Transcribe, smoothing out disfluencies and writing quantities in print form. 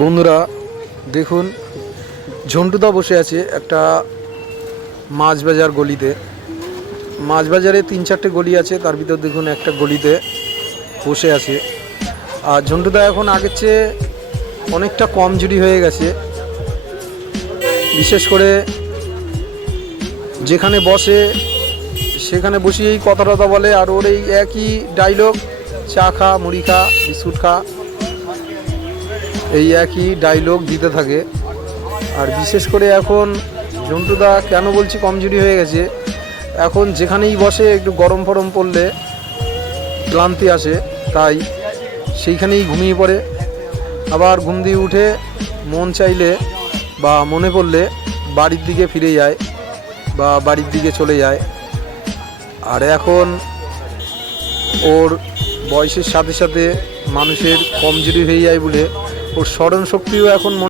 বন্ধুরা দেখুন, ঝন্টুদা বসে আছে একটা মাছ বাজার গলিতে। মাছ বাজারে 3-4টে গলি আছে, তার ভিতর দেখুন একটা গলিতে বসে আছে। আর ঝন্টুদা এখন আগের চেয়ে অনেকটা কমজোরি হয়ে গেছে। বিশেষ করে যেখানে বসে সেখানে বসিয়েই কথা টথা বলে, আর ওর এই একই ডায়লগ, চা খা, মুড়ি খা, বিস্কুট খা, এই একই ডায়লগ দিতে থাকে। আর বিশেষ করে এখন ঝন্টুদা কেন বলছি কমজোরি হয়ে গেছে, এখন যেখানেই বসে একটু গরম ফরম পড়লে ক্লান্তি আসে, তাই সেইখানেই ঘুমিয়ে পড়ে। আবার ঘুম দিয়ে উঠে মন চাইলে বা মনে পড়লে বাড়ির দিকে ফিরে যায় বা বাড়ির দিকে চলে যায়। আর এখন ওর বয়সের সাথে সাথে মানুষের কমজোরি হয়ে যায় বলে ওর স্মরণ শক্তিও এখন